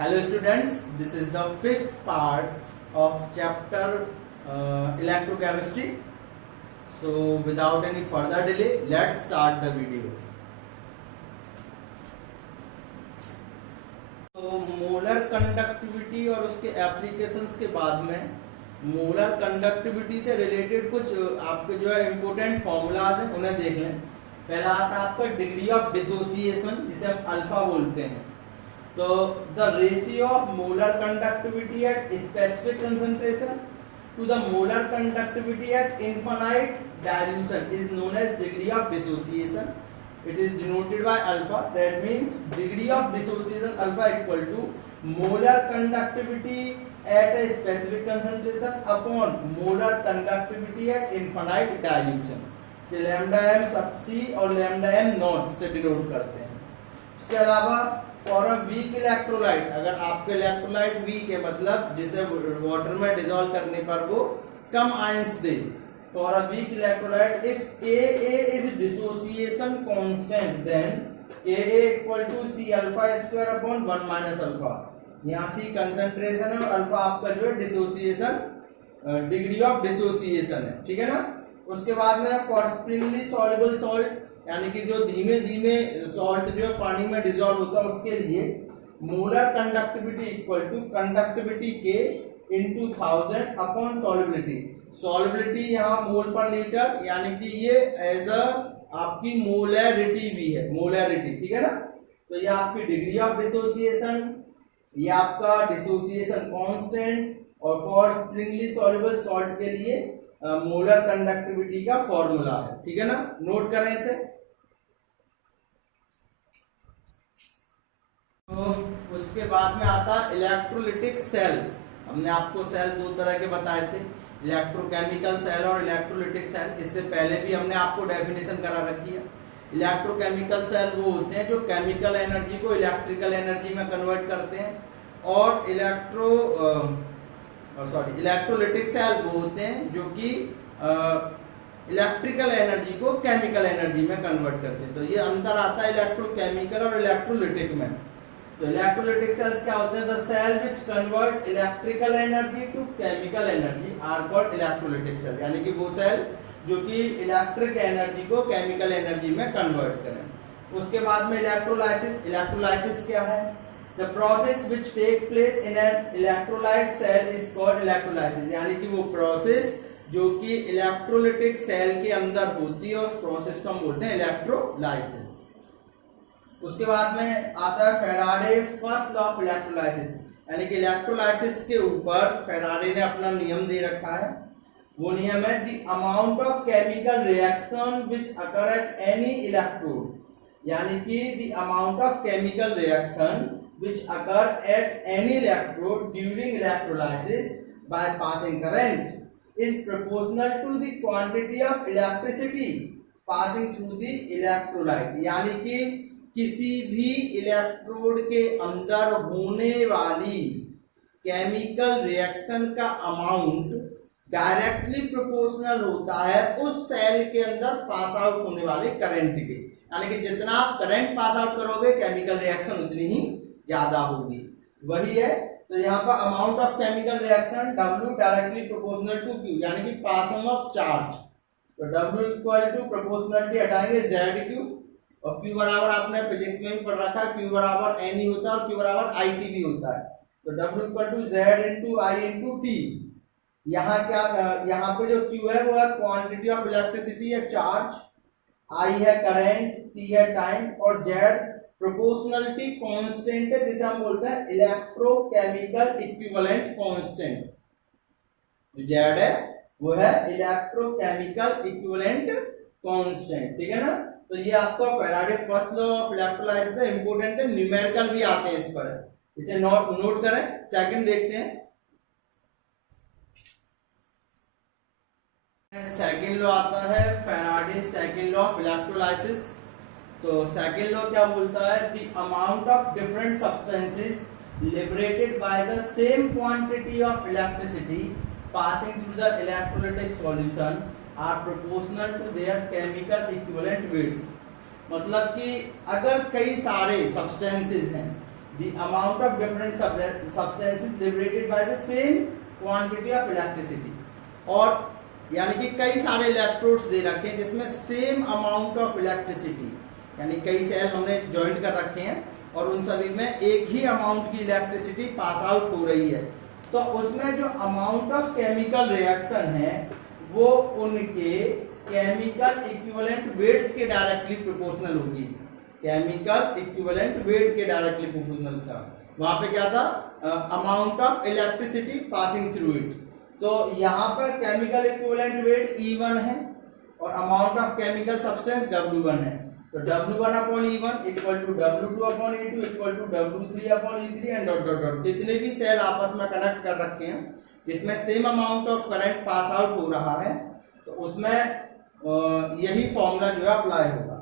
Hello students, this is the fifth part of chapter electrochemistry. So without any further delay, let's start the video. तो molar conductivity और उसके applications के बाद में molar conductivity से related कुछ आपके जो है इम्पोर्टेंट फॉर्मूलाज हैं उन्हें देख लें। पहला आता है आपका डिग्री ऑफ डिसोसिएशन, जिसे हम अल्फा बोलते हैं। तो the ratio of molar conductivity at specific concentration to the molar conductivity at infinite dilution is known as degree of dissociation. It is denoted by alpha. That means degree of dissociation alpha equal to molar conductivity at a specific concentration upon molar conductivity at infinite dilution. से lambda m sub c और lambda m naught से denote करते हैं. उसके अलावा for a weak electrolyte, अगर आपके electrolyte week है मतलब जिसे वाटर में डिसॉल्व करने पर वो कम आयंस दे. For a weak electrolyte, if Ka is dissociation constant, then Ka equal to C alpha square upon 1 minus alpha. यहाँ C concentration है और अल्फा आपका जो है डिसोसिएशन डिग्री ऑफ डिसोसिएशन है. ठीक है ना. उसके बाद में फॉर स्प्रिंगली सॉल्युबल सॉल्ट, यानी कि जो धीमे धीमे सॉल्ट जो है पानी में डिसॉल्व होता है, उसके लिए molar conductivity equal to conductivity K into 1000 upon solubility. Solubility यहाँ मोल पर लीटर, यानी कि ये एज अ आपकी मोलैरिटी भी है, मोलैरिटी. ठीक है ना. तो ये आपकी डिग्री ऑफ डिसोसिएशन, ये आपका डिसोसिएशन कांस्टेंट, और फॉर स्प्रिंगली सॉल्युबल सॉल्ट के लिए मोलर कंडक्टिविटी का फॉर्मूला है. ठीक है ना. नोट करें इसे. तो उसके बाद में आता इलेक्ट्रोलिटिक सेल. हमने आपको सेल दो तरह के बताए थे, इलेक्ट्रोकेमिकल सेल और इलेक्ट्रोलिटिक सेल. इससे पहले भी हमने आपको डेफिनेशन करा रखी है. इलेक्ट्रोकेमिकल सेल वो होते हैं जो केमिकल एनर्जी को इलेक्ट्रिकल एनर्जी में कन्वर्ट करते हैं, और इलेक्ट्रोलिटिक सेल वो होते हैं जो कि इलेक्ट्रिकल एनर्जी को केमिकल एनर्जी में कन्वर्ट करते हैं. तो ये अंतर आता है इलेक्ट्रोकेमिकल और इलेक्ट्रोलिटिक में. तो इलेक्ट्रोलिटिक सेल्स क्या होते हैं? The cell which convert electrical energy to chemical energy are called electrolytic cell, यानी कि वो सेल जो कि इलेक्ट्रिक एनर्जी को केमिकल एनर्जी में कन्वर्ट करें. उसके बाद में इलेक्ट्रोलाइसिस. इलेक्ट्रोलाइसिस क्या है? The process which take place in an electrolyte cell is called electrolysis, यानी कि वो प्रोसेस जो कि इलेक्ट्रोलिटिक सेल के अंदर होती है, उस प्रोसेस को हम बोलते हैं इलेक्ट्रोलाइसिस. उसके बाद में आता है Faraday first law of electrolysis, यानी कि इलेक्ट्रोलाइसिस के ऊपर फैराडे ने अपना नियम दे रखा है. वो नियम है the amount of chemical reaction which occur at any electrode, यानी कि the amount of chemical reaction which occur at any electrode during electrolysis by passing current is proportional to the quantity of electricity passing through the electrolyte, यानी कि किसी भी electrode के अंदर होने वाली केमिकल रिएक्शन का अमाउंट डायरेक्टली प्रोपोर्शनल होता है उस सेल के अंदर पास आउट होने वाले करंट के, यानी कि जितना आप करंट पास आउट करोगे केमिकल रिएक्शन उतनी ही ज्यादा होगी. वही है. तो यहाँ पर amount of chemical reaction W directly proportional to Q, यानी कि पासिंग ऑफ चार्ज. तो W इक्वल टू प्रोपोर्शनलिटी हटाएंगे ZQ, और Q बराबर आपने फिजिक्स में भी पढ़ रखा है, Q बराबर N ही होता है और Q बराबर IT भी होता है. तो W equal to Z into I into T. यहाँ क्या, यहाँ पे जो Q है वो है क्वांटिटी ऑफ इलेक्ट्रिसिटी है, चार्ज, I है करंट, T है टाइम, और Z प्रोपोर्शनलिटी कांस्टेंट है, जिसे हम बोलते हैं इलेक्ट्रोकेमिकल इक्विवेलेंट कांस्टेंट. Z है वो है इलेक्ट्रोकेमिकल इक्विवेलेंट कांस्टेंट. ठीक है ना. तो ये आपका Faraday first law of electrolysis है, इंपोर्टेंट है. न्यूमेरिकल भी आते हैं इस पर, इसे नोट करें. सेकंड देखते हैं. सेकंड लॉ आता है Faraday second law of electrolysis. तो सेकंड लॉ क्या बोलता है? The amount of different substances liberated by the same quantity of electricity passing through the electrolytic solution are proportional to their chemical equivalent weights. मतलब कि अगर कई सारे substances हैं the amount of different substances liberated by the same quantity of electricity। और यानी कि कई सारे इलेक्ट्रोड्स दे रखे हैं जिसमें सेम अमाउंट ऑफ इलेक्ट्रिसिटी, यानी कई सेल हमने ज्वाइंट कर रखे हैं और उन सभी में एक ही अमाउंट की इलेक्ट्रिसिटी पास आउट हो रही है, तो उसमें जो अमाउंट ऑफ केमिकल रिएक्शन है वो उनके केमिकल इक्विवेलेंट वेट्स के डायरेक्टली प्रोपोर्शनल होगी। केमिकल इक्विवेलेंट वेट के डायरेक्टली प्रोपोर्शनल था। वहां पे क्या था, amount of electricity passing through it. तो यहाँ पर केमिकल इक्विवेलेंट वेट E1 है और amount of chemical substance W1 है। तो W1 upon E1 equal to W2 upon E2 equal to W3 upon E3 and dot dot dot. जितने भी cell आपस में कनेक्ट कर रखे हैं जिसमें same amount of current pass out हो रहा है, तो उसमें यही फॉर्मूला जो है अप्लाई होगा।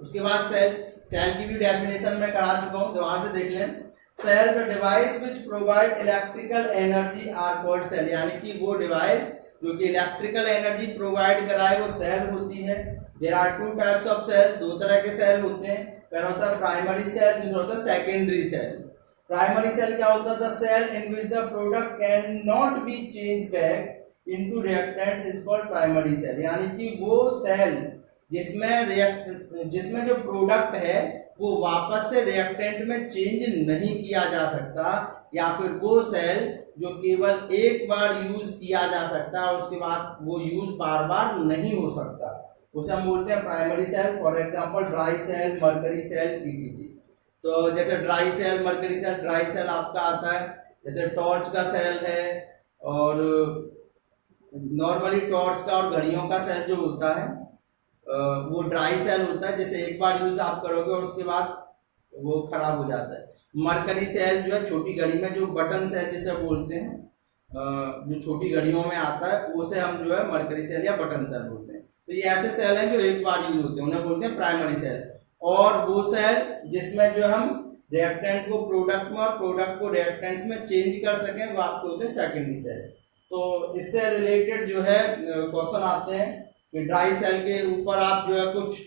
उसके बाद सेल की भी डेफिनेशन में करा चुका हूँ, दोबारा से देख लें। Cell the device which provide electrical energy are called cell, यानी कि वो डिवाइस जो कि इलेक्ट्रिकल एनर्जी प्रोवाइड कराए वो सेल होती है। There are two types of cell, दो तरह के सेल होते हैं। पहला होता है प्राइमरी सेल, दूसरा होता है सेकेंडरी सेल। प्राइमरी सेल क्या होता है, the cell in which the product can not be change back into reactants is called primary cell, यानी कि वो सेल जिसमें जो प्रोडक्ट है वो वापस से रिएक्टेंट में चेंज नहीं किया जा सकता, या फिर वो सेल जो केवल एक बार यूज किया जा सकता है और उसके बाद वो यूज बार बार नहीं हो सकता, उसे हम बोलते हैं primary cell. For example dry cell, mercury cell, etc। तो जैसे dry cell, mercury cell, dry cell आपका आता है जैसे टॉर्च का सेल है, और नॉर्मली टॉर्च का और घड़ियों का सेल जो होता है वो ड्राई सेल होता है, जैसे एक बार यूज आप करोगे और उसके बाद वो खराब हो जाता है। मरकरी सेल जो है छोटी घड़ी में जो बटन सेल जिसे बोलते हैं, जो छोटी घड़ियों में आता है उसे हम जो है मरकरी सेल या बटन सेल बोलते हैं। तो ये ऐसे सेल हैं जो एक बार यूज होते हैं, उन्हें बोलते हैं प्राइमरी सेल। और वो सेल जिसमें जो हम रिएक्टेंट को प्रोडक्ट में और प्रोडक्ट को रिएक्टेंट में चेंज कर सकें वो आपके होते हैं सेकेंडरी सेल। तो इससे रिलेटेड जो है क्वेश्चन आते हैं कि ड्राई सेल के ऊपर आप जो है कुछ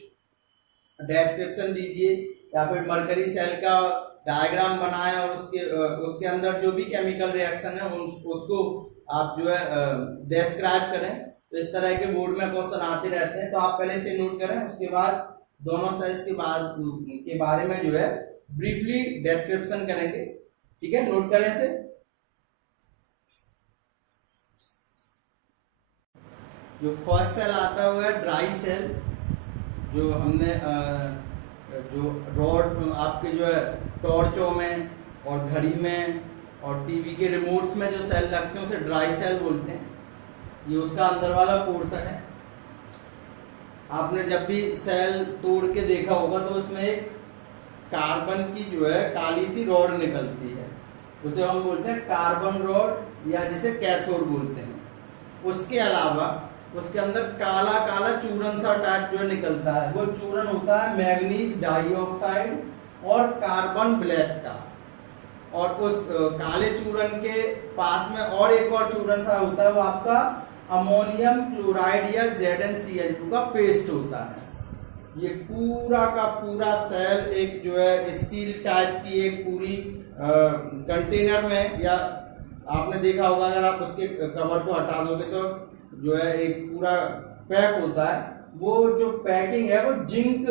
डिस्क्रिप्शन दीजिए, या फिर मरकरी सेल का डायग्राम बनाएं और उसके अंदर जो भी केमिकल रिएक्शन है उसको आप जो है डिस्क्राइब करें। तो इस तरह के बोर्ड में क्वेश्चन आते रहते हैं, तो आप पहले से नोट करें। उसके बाद दोनों सेल्स के बारे में जो है ब्रीफली डिस्क्रिप्शन करेंगे, ठीक है, नोट करें इसे। जो फर्स्ट सेल आता है वो है ड्राई सेल, जो हमने जो रॉड आपके जो है टॉर्चों में और घड़ी में और टीवी के रिमोट्स में जो सेल लगते हैं उसे ड्राई सेल बोलते हैं। ये उसका अंदर वाला पोर्शन है। आपने जब भी सेल तोड़ के देखा होगा तो उसमें एक कार्बन की जो है काली सी रॉड निकलती है, उसे हम बोलते हैं कार्बन रॉड या जिसे कैथोड बोलते हैं। उसके अलावा उसके अंदर काला काला चूरन सा टाइप जो निकलता है, वो चूरन होता है मैग्नीज डाइऑक्साइड और कार्बन ब्लैक का। और उस काले चूरन के पास में और एक और चूरन सा होता है, वो आपका अमोनियम क्लोराइड या ZnCl2 का पेस्ट होता है। ये पूरा का पूरा सेल एक जो है स्टील टाइप की एक पूरी कंटेनर में, या आपने देखा होगा अगर आप उसके कवर को हटा दोगे तो जो है एक पूरा पैक होता है। वो जो पैकिंग है वो जिंक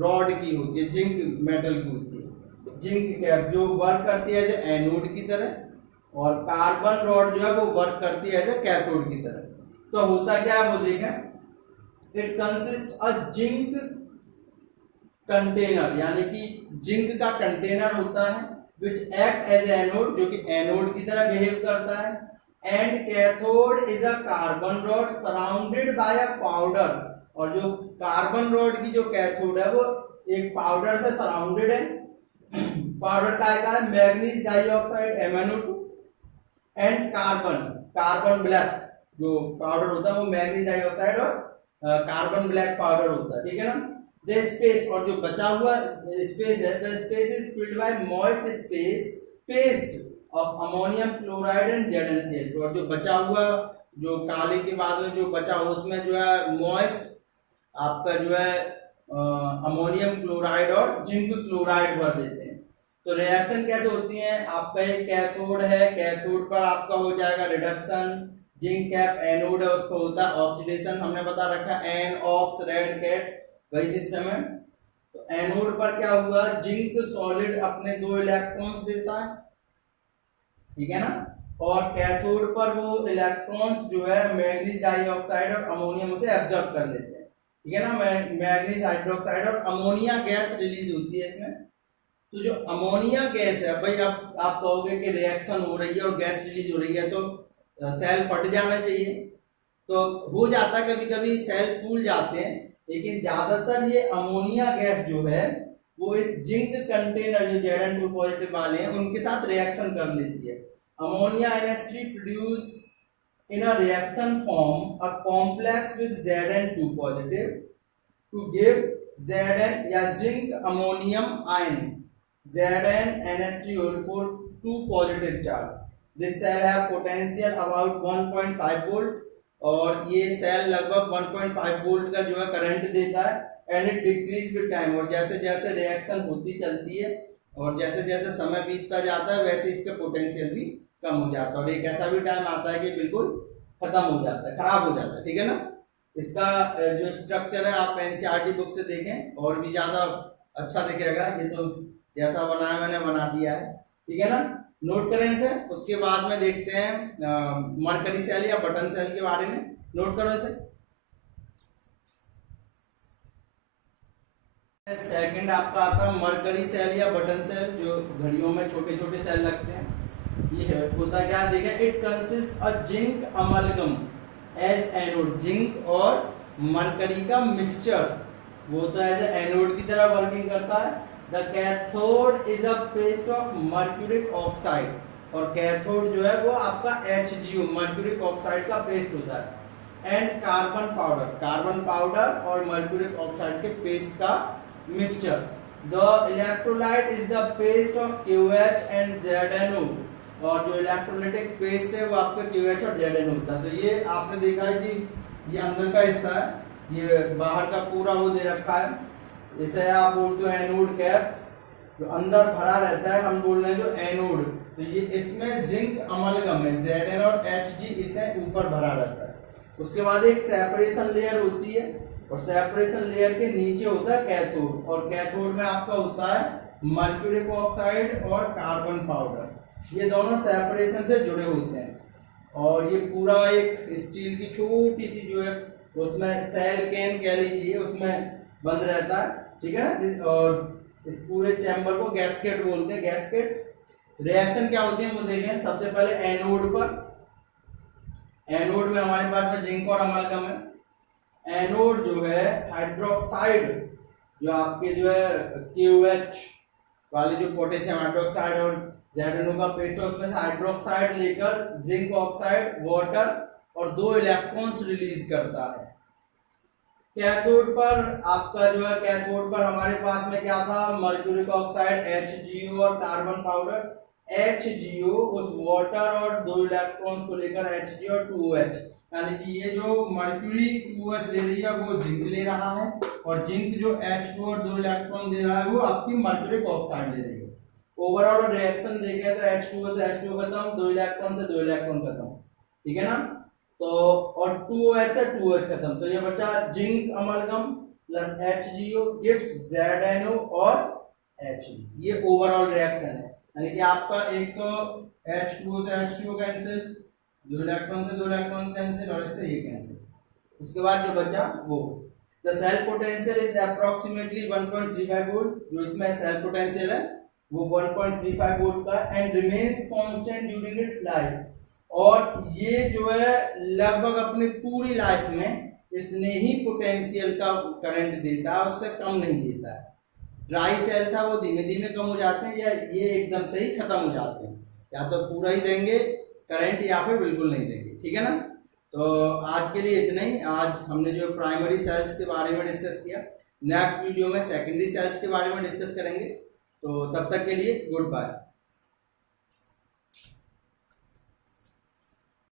रॉड की होती है, जिंक मेटल की होती है, जिंक कैप जो वर्क करती है एज एनोड की तरह, और कार्बन रॉड जो है वो वर्क करती है एज कैथोड की तरह। तो होता क्या है वो देखें, it consist a zinc container, यानी कि जिंक का कंटेनर होता है विच एक्ट एज एनोड, जो कि एनोड की तरह बिहेव करता है, and cathode is a carbon rod surrounded by a powder. और जो कार्बन रॉड की जो कैथोड है वो एक पाउडर से सराउंडेड है। पाउडर का है manganese dioxide MnO2 and carbon black, जो पाउडर होता है वो मैग्नीज डाइऑक्साइड और कार्बन ब्लैक पाउडर होता है, ठीक है ना। द स्पेस, और जो बचा हुआ स्पेस है, the space is filled by moist space paste of ammonium chloride and ZnCl2। और जो बचा हुआ जो काले के बाद में जो बचा हुआ उसमें जो है मॉइस्ट आपका जो है अमोनियम क्लोराइड और जिंक क्लोराइड भर देते हैं। तो रिएक्शन कैसे होती है, आपका एक कैथोड है, कैथोड पर आपका हो जाएगा रिडक्शन, जिंक कैप एनोड है उस पर होता है ऑक्सीडेशन, हमने बता रखा एन ऑक्स रेड कैट वही सिस्टम है। तो एनोड पर क्या हुआ, जिंक सॉलिड अपने 2 इलेक्ट्रॉन्स देता है, ठीक है ना, और कैथोड पर वो इलेक्ट्रॉन्स जो है मैग्नीज डाइऑक्साइड और अमोनियम उसे एब्जॉर्ब कर लेते हैं, ठीक है ना, मैग्नीज हाइड्रोक्साइड और अमोनिया गैस रिलीज होती है इसमें। तो जो अमोनिया गैस है भाई, अब आप कहोगे कि रिएक्शन हो रही है और गैस रिलीज हो रही है तो सेल फट जाना चाहिए, तो हो जाता है कभी कभी सेल फूल जाते हैं, लेकिन ज्यादातर ये अमोनिया गैस जो है वो इस जिंक कंटेनर जो Zn2 पॉजिटिव वाले हैं उनके साथ रिएक्शन कर लेती है। Ammonia NH3 produce in a reaction form a complex with Zn2 positive to give Zn या zinc ammonium ion ZnNH3O4 2 positive charge. This cell have potential about 1.5 volt और ये सेल लगभग 1.5 वोल्ट का जो है करंट देता है, and it decrease with time, और जैसे जैसे रिएक्शन होती चलती है और जैसे जैसे समय बीतता जाता है वैसे इसका पोटेंशियल भी कम हो जाता है, और एक ऐसा भी टाइम आता है कि बिल्कुल खत्म हो जाता है, खराब हो जाता है, ठीक है ना। इसका जो स्ट्रक्चर है आप एनसीईआरटी बुक से देखें और भी ज्यादा अच्छा दिखेगा, ये तो जैसा बनाया मैंने बना दिया है, ठीक है ना, नोट करें इसे। उसके बाद में देखते हैं मरकरी सेल या बटन सेल के बारे में, नोट करो इसे। सेकंड आपका आता है मरकरी सेल या बटन सेल, जो घड़ियों में छोटे छोटे सेल लगते हैं। ये है होता क्या है, देखिए, it consist a zinc amalgam as anode, zinc और मरकरी का मिक्सचर, वो तो एज एनोड की तरह वर्किंग करता है। The cathode is a paste of mercuric oxide, और कैथोड जो है वो आपका HgO मर्क्यूरिक ऑक्साइड का पेस्ट होता है, and carbon powder, carbon powder और मर्क्यूरिक ऑक्साइड के पेस्ट का mixture. The electrolyte is the paste of KOH and ZnO, और जो इलेक्ट्रोलाइटिक पेस्ट है वो आपका KOH और ZnO होता है। तो ये आपने देखा है कि ये अंदर का हिस्सा है, ये बाहर का पूरा वो दे रखा है, इसे आप बोलते हो एनोड कैप, जो अंदर भरा रहता है हम बोल रहे हैं जो एनोड, तो ये इसमें जिंक अमलगम है Zn और Hg इसे ऊपर भरा रहता है। उसके बाद एक सेपरेशन लेयर होती है, और सेपरेशन लेयर के नीचे होता है कैथोड, और कैथोड में आपका होता है मर्क्यूरिक ऑक्साइड और कार्बन पाउडर, ये दोनों सेपरेशन से जुड़े होते हैं। और ये पूरा एक स्टील की छोटी सी जो है उसमें सेल कैन कह लीजिए उसमें बंद रहता है, ठीक है ना, और इस पूरे चैम्बर को गैस्केट बोलते हैं, गैस्केट। रिएक्शन क्या होती है वो देखें। सबसे पहले एनोड पर, एनोड में हमारे पास में जिंक और अमलगम है। एनोड जो है हाइड्रोक्साइड, जो आपके जो है KOH वाले जो पोटेशियम हाइड्रोक्साइड और ZnO का पेस्ट है उसमें से हाइड्रोक्साइड लेकर जिंक ऑक्साइड, वाटर और 2 इलेक्ट्रॉन्स रिलीज करता है। कैथोड पर आपका जो है, कैथोड पर हमारे पास में क्या था, मर्क्यूरिक ऑक्साइड HgO और कार्बन पाउडर। HgO उस वाटर और 2 इलेक्ट्रॉन्स को लेकर Hg और 2OH, यानी कि ये जो मर्क्यूरी 2OH ले रही है वो जिंक ले रहा है, और जिंक जो H2 और 2 इलेक्ट्रॉन दे रहा है वो आपकी मर्क्यूरिक ऑक्साइड ले रही है। ओवरऑल रिएक्शन देखें तो H2O से H2O खत्म, 2 इलेक्ट्रॉन से 2 इलेक्ट्रॉन खत्म, ठीक है ना, तो और 2OH से 2OH खत्म, तो ये बचा zinc amalgam plus HgO gives ZnO और Hg। ये ओवरऑल रिएक्शन है, यानी कि आपका एक तो H2O से H2O कैंसिल, 2 इलेक्ट्रॉन से 2 इलेक्ट्रॉन कैंसिल, और इससे ये कैंसिल। उसके बाद जो बचा वो the cell potential is approximately 1.35 volt, जो इसमें सेल पोटेंशियल है वो 1.35 वोल्ट का, and remains constant during its life, और ये जो है लगभग अपनी पूरी लाइफ में इतने ही पोटेंशियल का करंट देता है, उससे कम नहीं देता है। ड्राई सेल था वो धीमे धीमे कम हो जाते हैं, या ये एकदम से ही खत्म हो जाते हैं, या तो पूरा ही देंगे करंट या फिर बिल्कुल नहीं देंगे, ठीक है ना। तो आज के लिए इतना ही। आज हमने जो प्राइमरी सेल्स के बारे में डिस्कस किया, नेक्स्ट वीडियो में सेकेंडरी सेल्स के बारे में डिस्कस करेंगे। तो तब तक के लिए गुड बाय।